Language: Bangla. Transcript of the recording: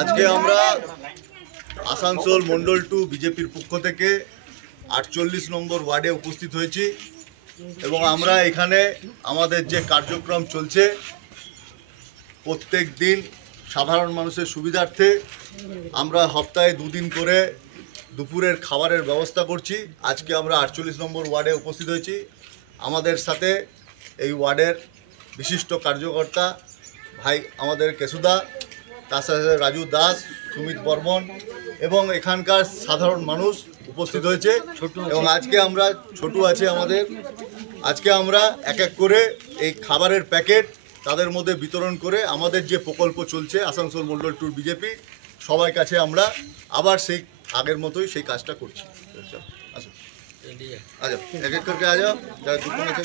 আজকে আমরা আসানসোল মন্ডল 2 বিজেপির পক্ষ থেকে 48 নম্বর ওয়ার্ডে উপস্থিত হয়েছি এবং আমরা এখানে আমাদের যে কার্যক্রম চলছে প্রত্যেক দিন সাধারণ মানুষের সুবিধার্থে আমরা সপ্তাহে 2 দিন করে দুপুরের খাবারের ব্যবস্থা করছি। আজকে আমরা 48 নম্বর ওয়ার্ডে উপস্থিত হয়েছি। আমাদের সাথে এই ওয়ার্ডের বিশিষ্ট কার্যকর্তা ভাই আমাদের কেশুদা, তার সাথে রাজু দাস, সুমিত বর্মন এবং এখানকার সাধারণ মানুষ উপস্থিত হয়েছে এবং আজকে আমরা ছোটু আছে আমাদের। আজকে আমরা এক এক করে এই খাবারের প্যাকেট তাদের মধ্যে বিতরণ করে আমাদের যে প্রকল্প চলছে আসানসোল মন্ডল 2 বিজেপি সবার কাছে আমরা আবার সেই আগের মতোই সেই কাজটা করছি। আসো আচ্ছা, এক এক করে আ যাও, যারা দুপুর আছে